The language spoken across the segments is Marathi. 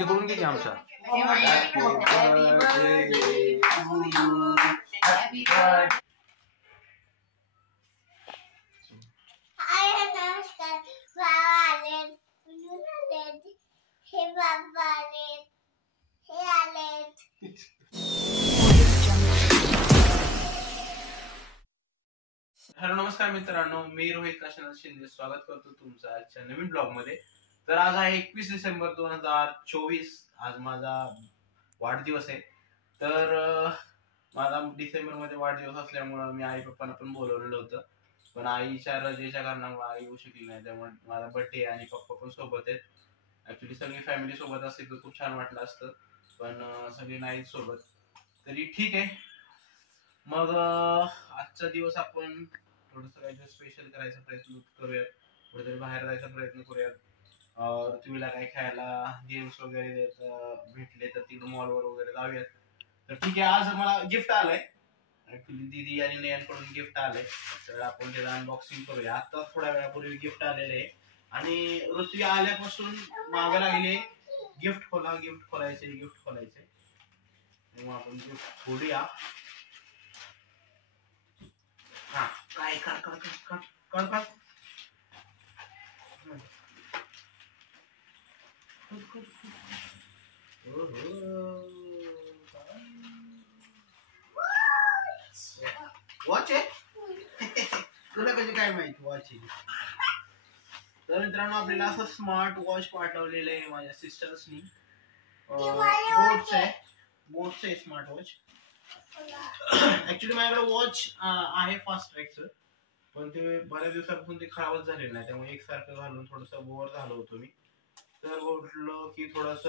तिकडून किती आमचा हॅलो नमस्कार मित्रांनो, मी रोहित काशीनाथ शिंदे स्वागत करतो तुमचं आजच्या नवीन ब्लॉग मध्ये। तर आज आहे 21 डिसेंबर 2024। आज माझा वाढदिवस आहे। तर माझा डिसेंबर मध्ये वाढदिवस असल्यामुळे मी आई पप्पांना पण बोलवलेलं होतं, पण आईच्या रजेच्या कारणामुळे आई येऊ शकली नाही, त्यामुळे माझा बर्थडे आणि पप्पा पण सोबत आहेत। ऍक्च्युली सगळी फॅमिली सोबत असते तर खूप छान वाटलं असतं, पण सगळी नाही सोबत, तरी ठीक आहे। मग आजचा दिवस आपण थोडस काहीतरी स्पेशल करायचा प्रयत्न करूयात, कुठेतरी बाहेर जायचा प्रयत्न करूयात। तुम्हीला काय खायला गेम्स वगैरे भेटले तर तिकडे मॉलवर वगैरे जाऊयात। तर ठीक आहे, आज मला गिफ्ट आलंय, ऍक्च्युली दीदी आणि नयनकडून गिफ्ट आलंय, तर आपण त्याचं अनबॉक्सिंग करूया। आता थोड्या वेळापूर्वी गिफ्ट आलेलं आहे आणि ऋतवी आल्यापासून मागे लागले गिफ्ट खोला, गिफ्ट खोलायचे, गिफ्ट खोलायचे। तेव्हा आपण गिफ्ट खोलूया। हा काय कर कर कर कर कर वॉच आहे तुला कशी काय माहिती वॉच आहे? तर मित्रांनो, आपल्याला असं स्मार्ट वॉच पाठवलेलं आहे माझ्या सिस्टर्सनी। बोटचं आहे स्मार्ट वॉच। ऍक्च्युली माझ्याकडे वॉच आहे फास्ट ट्रॅकचं, पण ते बऱ्याच दिवसापासून ते खराबच झालेलं नाही, त्यामुळे एकसारखं घालून थोडस बोर झालो होतो मी। तर म्हटलं की थोडस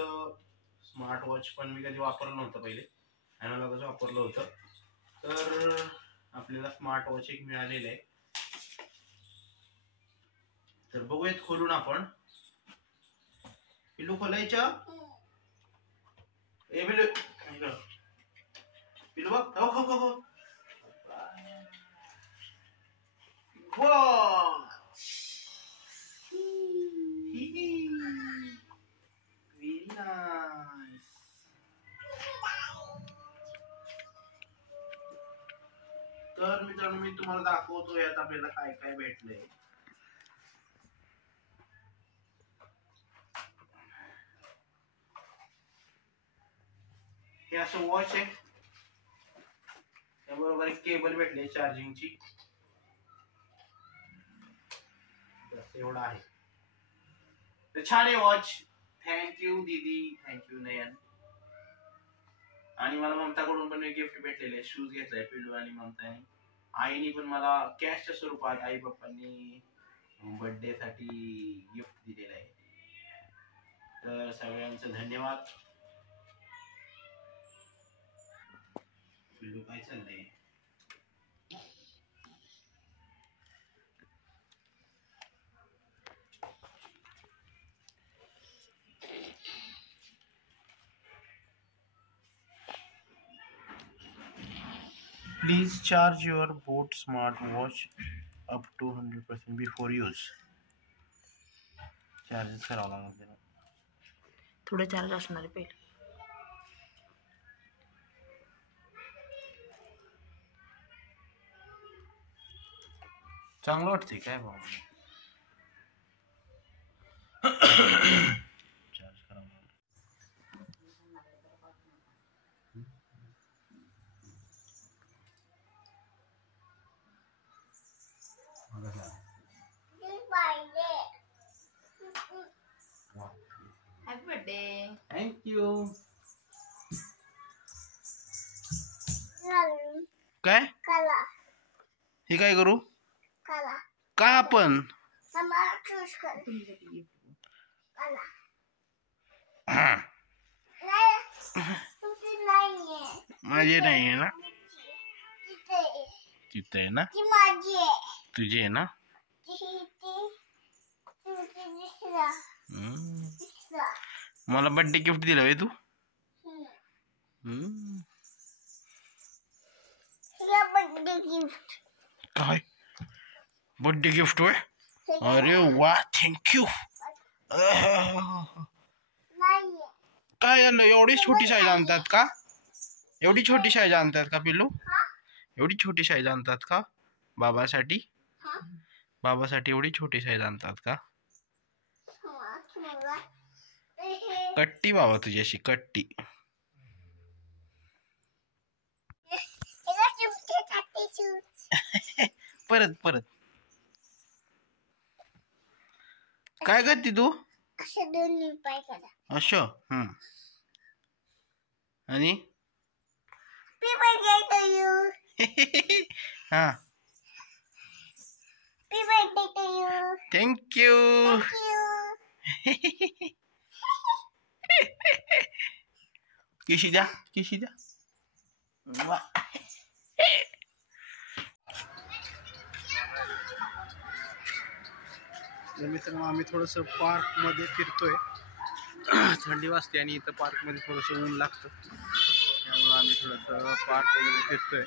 स्मार्ट वॉच पण मी कधी वापरलं नव्हतं, पहिले अॅनालॉगच वापरलं होतं। तर आपल्याला स्मार्ट वॉच एक मिळालेलं आहे, तर बघूयात खोलून आपण। पिल्लू खोलायचं, ए पिल्लू पिल्लू बघ, हो हो हो हो, व्हेरी नाईस। तर मित्रांनो, मी तुम्हाला दाखवतो यात आपल्याला काय काय भेटलंय। हे असं वॉच आहे, त्याबरोबर एक केबल भेटली चार्जिंगची, बस एवढं आहे। तर छान आहे वॉच, थँक्यू दीदी, थँक्यू नयन। आणि मला ममताकडून पण एक गिफ्ट भेटलेले, शूज घेतलाय पिल्लू आणि ममताने। आईने पण मला कॅशच्या स्वरूपात आई पप्पांनी बर्थडे साठी गिफ्ट दिलेलं आहे, तर सगळ्यांचं धन्यवाद। पिल्लू काय चाललंय? Please charge your Boat smartwatch up to 100% before use. Charges करावं लागणार त्याला, थोडं चार्ज असणार आहे पहिले। चांगलं वाटतंय काय बाबा? चार्ज करावं लागणार। Happy birthday. थँक्यू। काय हे काय करू का आपण? माझी नाही आहे ना, तिथे आहे ना, तुझी आहे ना। मला बर्थडे गिफ्ट दिलं आहे तू? काय बर्थडे गिफ्ट होय? अरे वाह, थँक्यू। काय झालं? एवढी छोटी साईज आणतात का? एवढी छोटी साईज आणतात का पिल्लू? एवढी छोटी साईज आणतात का बाबासाठी? बाबासाठी एवढी छोटी साईज आणतात का? कट्टी बाबा तुझ्याशी कट्टी. परत परत काय करते तू? असं आणि हा थँक्यू. किशी द्या किशी द्या. वा. मित्रांनो आम्ही थोडस पार्क मध्ये फिरतोय. थंडी वाजते आणि इथं पार्क मध्ये थोडस ऊन लागतं, त्यामुळे आम्ही थोडस पार्क मध्ये फिरतोय.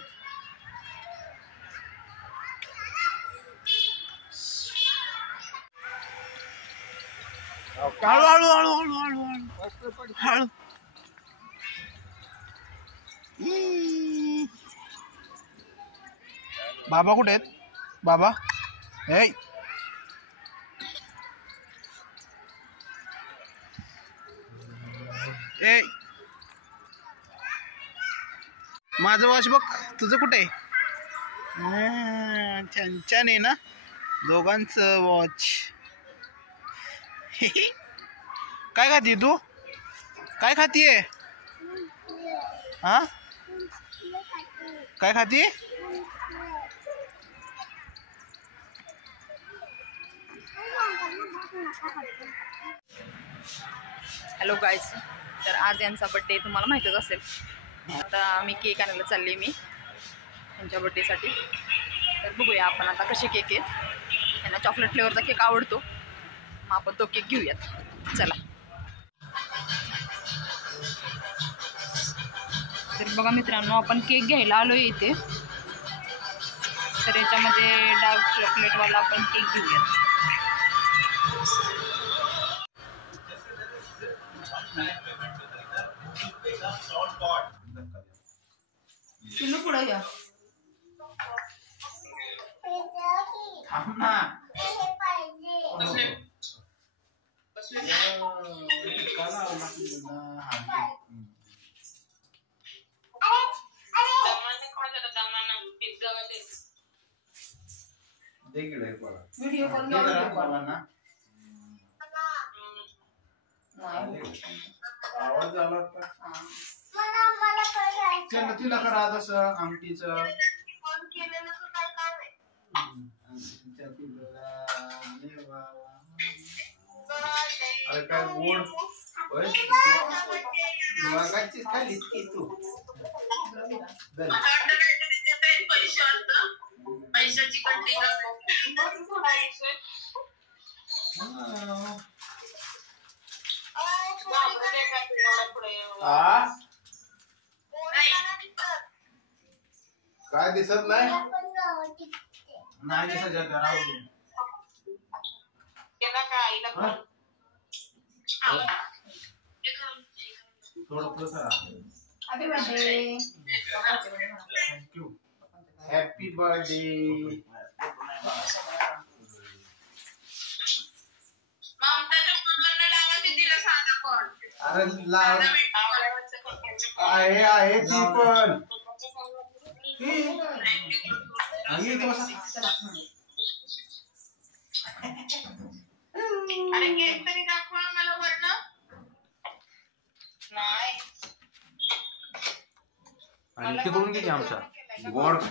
हळू हळू हळू हळू हळू हळू. बाबा कुठे आहेत? बाबा ए ए माझं वॉच बघ, तुझं कुठे आहे? छान छान आहे ना दोघांचं वॉच. काय खाती तू? काय खातीये? हा काय खाती? हॅलो गाईज, तर आज यांचा बड्डे तुम्हाला माहीतच असेल. आता मी केक आणायला चालली मी यांच्या बड्डेसाठी. तर बघूया आपण आता कसे केक आहेत. यांना चॉकलेट फ्लेवरचा केक आवडतो, मग आपण तो केक घेऊयात. चला. तर बघा मित्रांनो, आपण केक घ्यायला आलो इथे. तर याच्यामध्ये डार्क चॉकलेटवाला आपण केक घेऊयात. पिल्लू पुढे घ्या. व्हिडिओ कॉल आवाज आला होता. तिला करा तसं आमटीचं. अरे काय गोड खाली तू पैशाची काय दिसत नाही? नाही दिसत जात. राहू थोडं plus. Happy birthday. Thank you. Happy birthday. अरे लाव आहे ती पण. अरे केक तरी दाखवा मला वर्ण. नाही आणि तिकडून किती आमचा गोड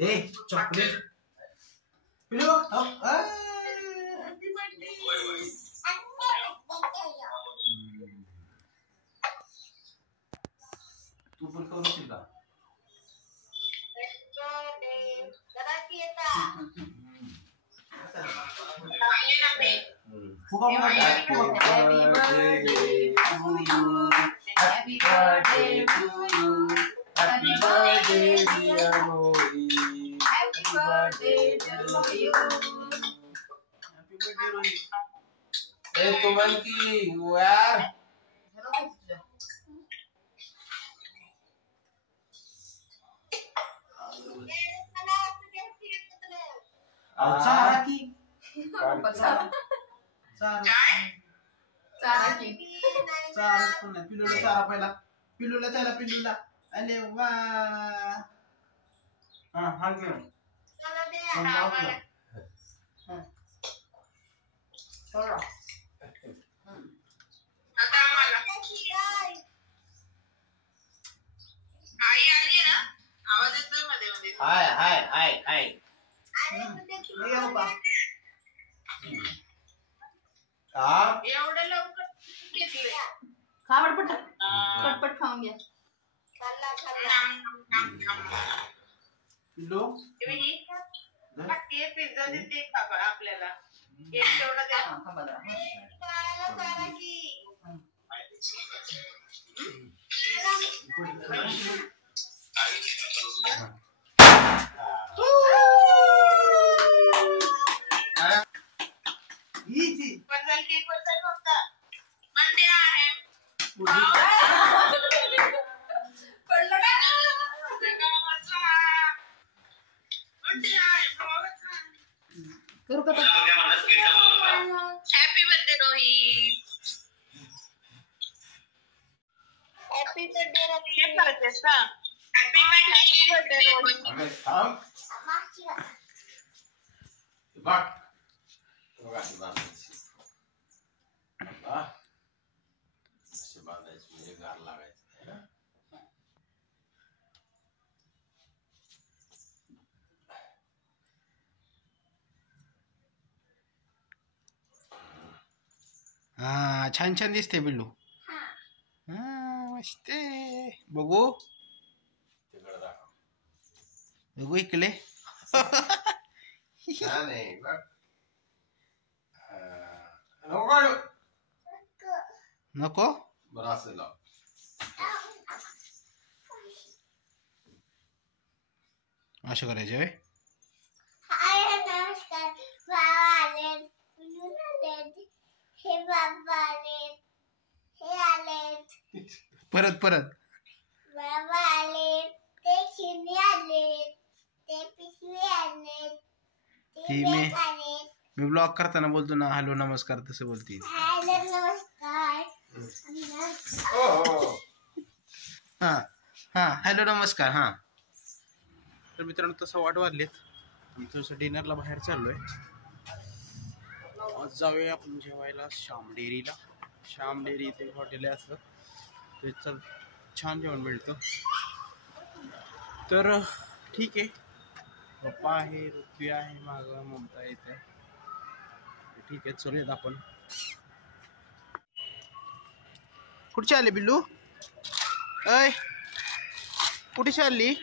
ए चॉकलेट. तू पण करू शकता. Happy birthday to you. Happy birthday dear Rohit. Happy birthday to you. Happy birthday Rohit. ए तू बन की यार. चारा की चारा चारा की चारा पुन्हा पिल्लूला चारा पहिला पिल्लूला चारा पिल्लूला अरे वा हा घेऊन आई आली ना आवाज येतोय मध्ये मध्ये हाय हाय हाय हाय एवढं लवकर घेतले खा पटपट पटपट खाऊन घ्या पिल्लू ते पिझ्झा देते आपल्याला एक तेवढं द्या बदल केक बद्दल फक्त बर्थडे आहे पडलं का करू का happy birthday Rohit happy birthday Rohit करतेस ना हॅपी बर्थडे रोहित बांधायचं म्हणजे गार लागायचं ना हा छान छान दिसते बिल्लू हा मस्त बघू बघू इकडे छान आहे नको बरं असेल असं करायचं होय परत परत ती मी ब्लॉग करताना बोलतो ना हॅलो नमस्कार तसं बोलते हा हा हॅलो नमस्कार हा तर मित्रांनो तसं वाट वाजलेत थोडंसं डिनरला बाहेर चाललोय आज जाऊया आपण जेवायला श्यामडेरीला श्यामडेरी इथे हॉटेल आहे असं त्याचं छान जेवण मिळतं तर ठीक आहे पप्पा आहे ऋत्वी आहे मागं ममता येते ठीक आहे चलूयात आपण कुठचे आले बिल्लू अय कुठे चालली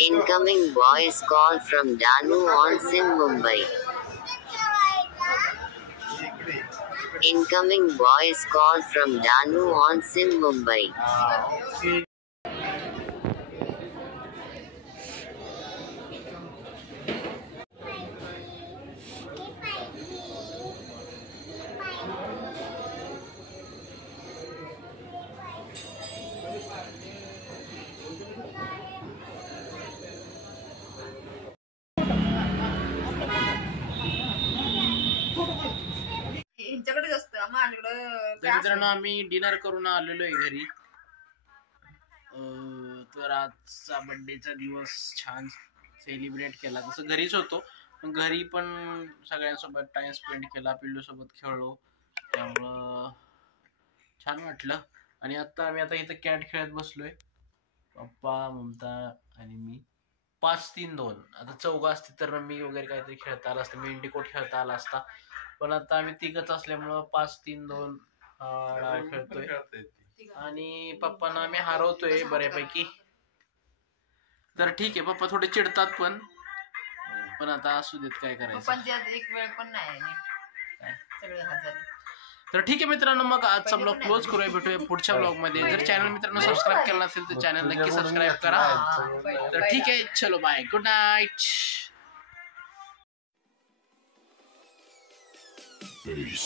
Incoming voice call from Danu on SIM Mumbai. Incoming voice call from Danu on SIM Mumbai. ह्यांच्याकडेच असतं माझ्याकडं तर काय मित्रांनो असतं? आम्ही डिनर करून आलेलो आहे घरी. तर आजचा बर्थडेचा दिवस छान सेलिब्रेट केला. तसं घरीच होतो पण घरी पण सगळ्यांसोबत टाइम स्पेंड केला, पिल्लू सोबत खेळलो, त्यामुळं छान वाटलं. आणि आम्ही इथं कॅट खेळत बसलोय, पप्पा, ममता आणि मी. 5-3-2 आता चौघं असते तर मी वगैरे काहीतरी खेळता आलं असतं, मी इंडिकोट खेळता आला असता. पण आता आम्ही तिघच असल्यामुळं 5-3-2 डाव खेळतोय आणि पप्पांना आम्ही हरवतोय बऱ्यापैकी. तर ठीक आहे, पप्पा थोडे चिडतात पण आता असू देत, काय करायचं. पप्पांची आज एक वेळ पण नाही सगळे हात झाले. तर ठीक आहे मित्रांनो, मग आजचा ब्लॉग क्लोज करूया. भेटूया पुढच्या ब्लॉग मध्ये. जर चॅनल मित्रांनो सबस्क्राईब केला नसेल तर चॅनल नक्की सबस्क्राईब करा. तर ठीक आहे, चलो बाय, गुड नाईट. Peace.